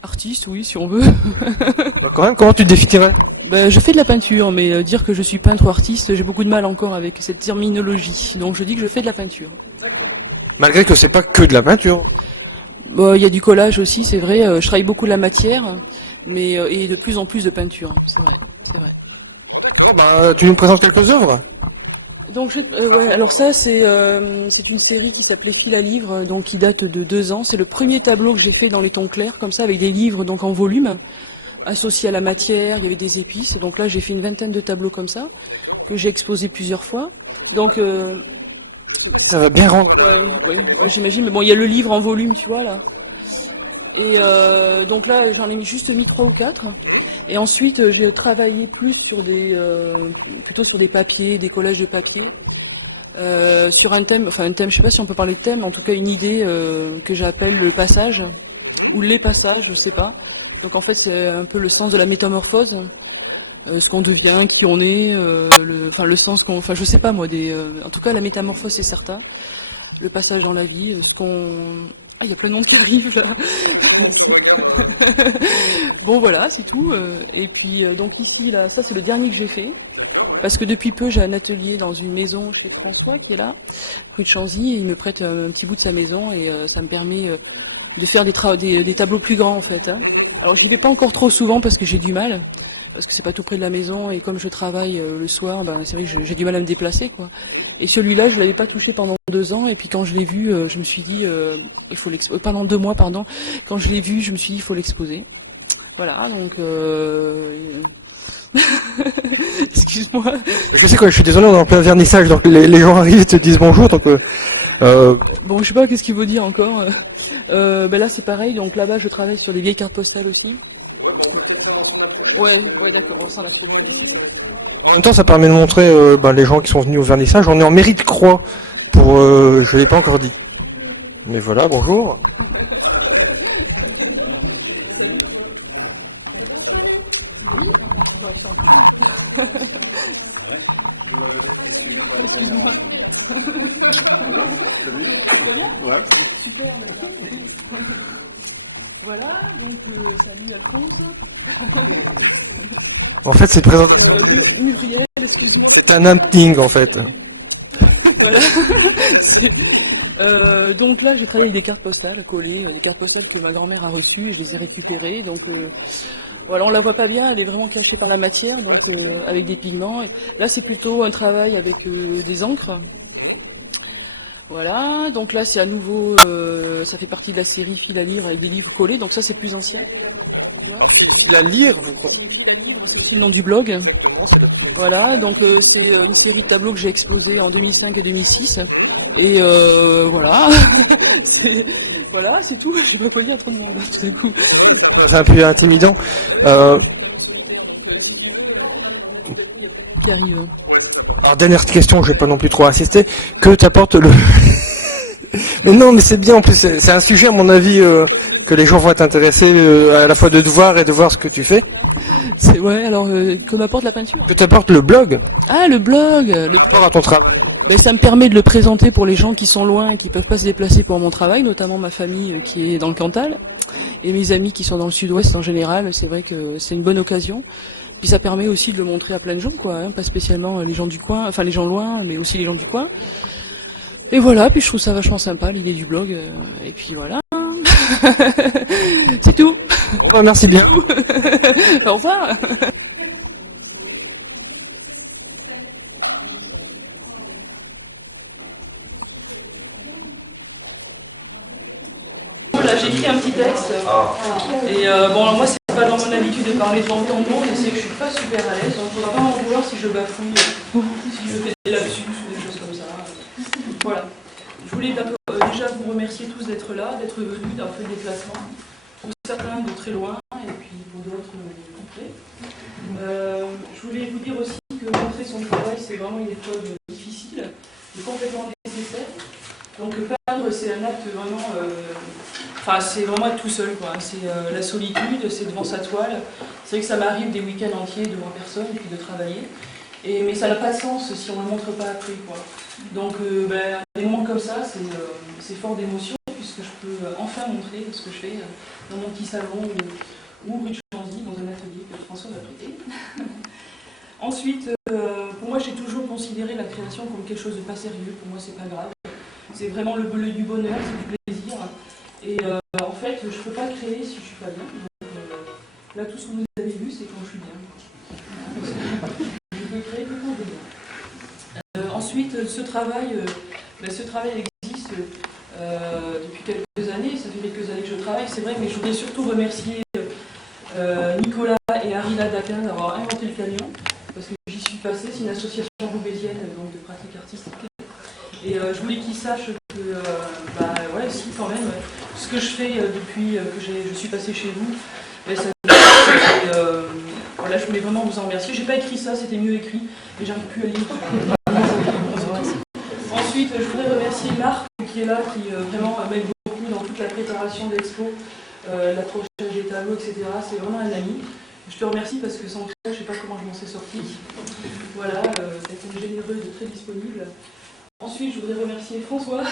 Artiste, oui, si on veut. Bah, quand même, comment tu te définirais? Ben, je fais de la peinture, mais dire que je suis peintre ou artiste, j'ai beaucoup de mal encore avec cette terminologie. Donc je dis que je fais de la peinture. Malgré que c'est pas que de la peinture. Bon, il y a du collage aussi, c'est vrai. Je travaille beaucoup la matière, mais et de plus en plus de peinture. C'est vrai, c'est vrai. Oh, bah, tu nous présentes quelques œuvres? Donc ouais, alors ça c'est une série qui s'appelait Fil à livre, donc qui date de 2 ans. C'est le premier tableau que j'ai fait dans les tons clairs, comme ça, avec des livres donc en volume, associés à la matière. Il y avait des épices. Donc là, j'ai fait une vingtaine de tableaux comme ça que j'ai exposé plusieurs fois. Donc Ça va bien rendre. ouais, ouais, j'imagine. Mais bon, il y a le livre en volume, tu vois là. Et donc là, j'en ai juste mis 3 ou 4. Et ensuite, j'ai travaillé plus sur plutôt sur des papiers, des collages de papier. Sur un thème, enfin un thème, je sais pas si on peut parler de thème, en tout cas une idée que j'appelle le passage, ou les passages, je sais pas. Donc en fait c'est un peu le sens de la métamorphose, ce qu'on devient, qui on est, le sens qu'on, enfin je sais pas moi, en tout cas la métamorphose c'est certain, le passage dans la vie, ce qu'on... Ah, il y a plein de monde qui arrive là. Bon voilà, c'est tout. Et puis donc ici là, ça c'est le dernier que j'ai fait. Parce que depuis peu, j'ai un atelier dans une maison chez François qui est là, rue de Chanzy, et il me prête un petit bout de sa maison et ça me permet de faire des tableaux plus grands en fait. Hein. Alors je n'y vais pas encore trop souvent parce que j'ai du mal, parce que c'est pas tout près de la maison et comme je travaille le soir, ben, c'est vrai que j'ai du mal à me déplacer quoi. Et celui-là, je l'avais pas touché pendant 2 ans et puis quand je l'ai vu, je me suis dit il faut l'exposer. Pendant 2 mois pardon, quand je l'ai vu, je me suis dit il faut l'exposer. Voilà donc. Excuse-moi. Je sais quoi, je suis désolé, on est en plein vernissage, donc les gens arrivent et te disent bonjour, donc Bon, je sais pas qu'est-ce qu'il faut dire encore. Ben là, c'est pareil. Donc là-bas, je travaille sur des vieilles cartes postales aussi. Ouais, ouais, d'accord. On sent la photo. en même temps, ça permet de montrer bah, les gens qui sont venus au vernissage. On est en mairie de Croix, pour, je l'ai pas encore dit. Mais voilà, bonjour. Super, d'accord. Voilà, donc salut à tous. En fait, c'est présent. Muriel, excuse-moi. C'est un hunting, en fait. Voilà. Donc là, j'ai travaillé avec des cartes postales collées, des cartes postales que ma grand-mère a reçues, je les ai récupérées. Donc voilà, on la voit pas bien, elle est vraiment cachée par la matière, donc avec des pigments. Et là, c'est plutôt un travail avec des encres. Voilà, donc là c'est à nouveau, ça fait partie de la série Fil à lire avec des livres collés, donc ça c'est plus ancien. La lire, C'est le nom du blog. Voilà, donc c'est une série de tableaux que j'ai exposé en 2005 et 2006. Et voilà. Voilà, c'est tout. Je sais pas quoi dire à trop de monde tout d'un coup. c'est un peu intimidant. Euh, Qui arrive. alors, dernière question, je vais pas non plus trop insister. Que t'apporte le... Mais non, mais c'est bien, en plus, c'est un sujet, à mon avis, que les gens vont être intéressés à la fois de te voir et de voir ce que tu fais. C'est ouais, alors que m'apporte la peinture? Que t'apporte le blog, Ah, le blog. par rapport à ton travail. Ben, ça me permet de le présenter pour les gens qui sont loin et qui peuvent pas se déplacer pour mon travail, notamment ma famille qui est dans le Cantal et mes amis qui sont dans le Sud-Ouest en général. C'est vrai que c'est une bonne occasion. Puis ça permet aussi de le montrer à plein de gens, quoi, hein, pas spécialement les gens du coin, enfin les gens loin, mais aussi les gens du coin. Et voilà, puis je trouve ça vachement sympa l'idée du blog. Et puis voilà, c'est tout. Enfin, merci bien. Au revoir. Là, j'ai écrit un petit texte. Et bon, alors moi, c'est pas dans mon habitude de parler devant tant de monde, et c'est que je suis pas super à l'aise, donc il faudra pas m'en vouloir si je bafouille, si je fais des lapsus ou des choses comme ça. Voilà. Je voulais déjà vous remercier tous d'être là, d'être venus, d'avoir fait le déplacement. Pour certains de très loin, et puis pour d'autres de près. Je voulais vous dire aussi que montrer son travail, c'est vraiment une épreuve difficile, mais complètement nécessaire. Donc peindre, c'est un acte vraiment... Enfin, c'est vraiment être tout seul, quoi. C'est la solitude, c'est devant sa toile. C'est vrai que ça m'arrive des week-ends entiers de voir personne et puis de travailler. Mais ça n'a pas de sens si on ne le montre pas après, quoi. Donc, des moments comme ça, c'est fort d'émotion, puisque je peux enfin montrer ce que je fais dans mon petit salon ou rue de Chanzy, dans un atelier que François m'a prêté. Ensuite, pour moi, j'ai toujours considéré la création comme quelque chose de pas sérieux. Pour moi, c'est pas grave. C'est vraiment du bonheur, c'est du plaisir. Et en fait, je ne peux pas créer si je suis pas bien. Donc, là, tout ce que vous avez vu, c'est quand je suis bien. Je peux créer que quand je vais bien. Ensuite, ce travail existe depuis quelques années. Ça fait quelques années que je travaille, c'est vrai, mais je voudrais surtout remercier Nicolas et Arila Daquin d'avoir inventé le camion, parce que j'y suis passée. C'est une association roubaisienne donc de pratique artistique. Et je voulais qu'ils sachent que, si quand même, ce que je fais depuis que je suis passée chez vous, voilà, je voulais vraiment vous en remercier. J'ai pas écrit ça, c'était mieux écrit, et j'arrive plus à lire. Ensuite, je voudrais remercier Marc qui est là, qui vraiment m'aide beaucoup dans toute la préparation de l'expo, l'accrochage des tableaux, etc. C'est vraiment un ami. Je te remercie parce que sans toi, je ne sais pas comment je m'en suis sortie. Voilà, c'est généreux et très disponible. Ensuite, je voudrais remercier François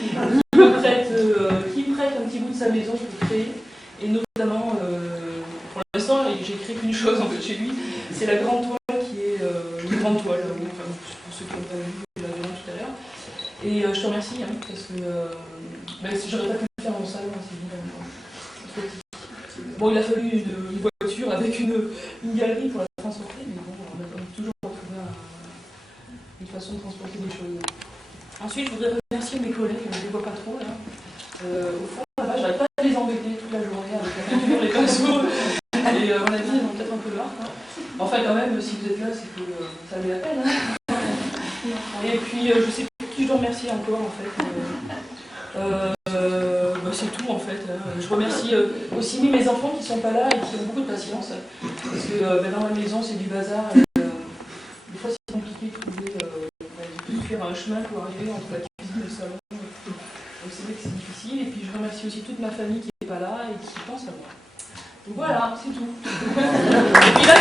qui me prête un petit bout de sa maison pour créer. Et notamment, pour l'instant, j'ai créé qu'une chose en fait chez lui, c'est la grande toile qui est une grande toile, pour ceux qui n'ont pas vu, je la verrai tout à l'heure. Et je te remercie, parce que j'aurais pas pu le faire en salle, c'est évident. Bon, il a fallu une voiture avec une galerie pour la transporter, mais bon, on a toujours retrouvé une façon de transporter des choses. Ensuite, je voudrais remercier mes collègues, je ne les vois pas trop là. Au fond, là-bas, j'arrête pas de les embêter toute la journée avec la peinture, les pinceaux. Et à mon avis, ils ont peut-être un peu marre. Enfin, quand même, si vous êtes là, c'est que ça valait la peine. Et puis, je sais pas qui je dois remercier encore, en fait. C'est tout, en fait. Je remercie aussi mes enfants qui sont pas là et qui ont beaucoup de patience. Parce que dans ma maison, c'est du bazar. Et, des fois, c'est compliqué de trouver, de faire un chemin pour arriver entre la cuisine et le salon. Donc c'est vrai que c'est difficile. Et puis je remercie aussi toute ma famille qui n'est pas là et qui pense à moi. Donc voilà, c'est tout. Et puis là,